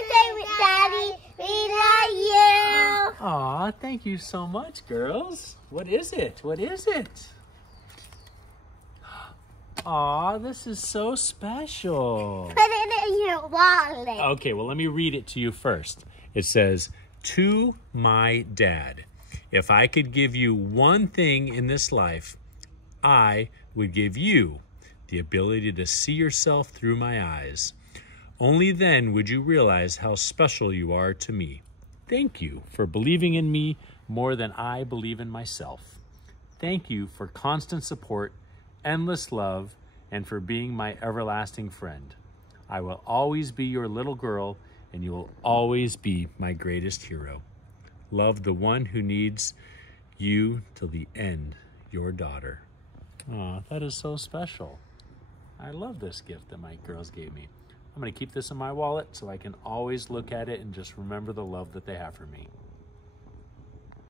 birthday, Daddy. We love you. Aw, thank you so much, girls. What is it? What is it? Aw, this is so special. Put it in your wallet. Okay, well, let me read it to you first. It says, "To my dad, if I could give you one thing in this life, I would give you the ability to see yourself through my eyes. Only then would you realize how special you are to me. Thank you for believing in me more than I believe in myself. Thank you for constant support, endless love, and for being my everlasting friend. I will always be your little girl, and you will always be my greatest hero. Love the one who needs you till the end, your daughter." Aw, that is so special. I love this gift that my girls gave me. I'm going to keep this in my wallet so I can always look at it and just remember the love that they have for me.